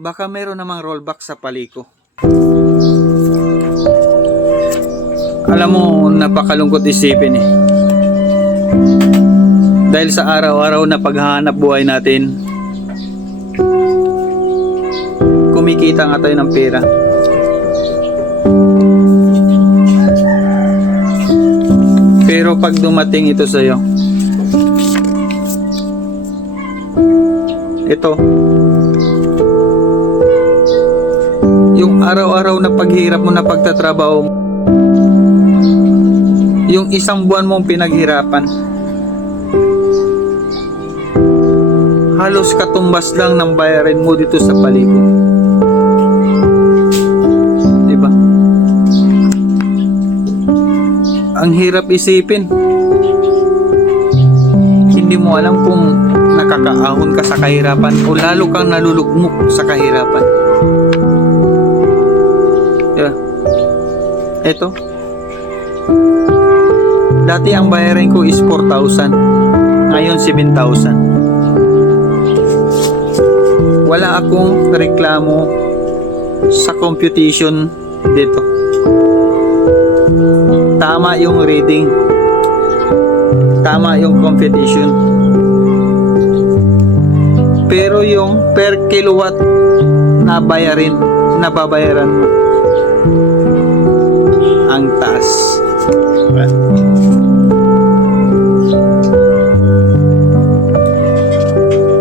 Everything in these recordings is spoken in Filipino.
Baka meron namang rollback sa paliko. Alam mo, napakalungkot isipin eh. Dahil sa araw-araw na paghahanap buhay natin, kumikita nga tayo ng pera. Pero pag dumating ito sa'yo, ito, yung araw-araw na paghirap mo na pagtatrabaho, yung isang buwan mong pinaghirapan, halos katumbas lang ng bayarin mo dito sa paliko. Diba? Ang hirap isipin. Hindi mo alam kung nakakaahon ka sa kahirapan o lalo kang nalulugmok sa kahirapan. Diba? Ito. Dati ang bayarin ko is 4,000. Ngayon 7,000. Wala akong reklamo sa computation dito. Tama yung reading. Tama yung computation. Pero yung per kilowatt na babayaran mo, ang taas.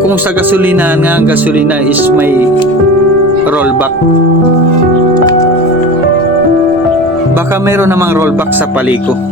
Kung sa gasolina nga, ang gasolina is may rollback, baka meron namang rollback sa paliko.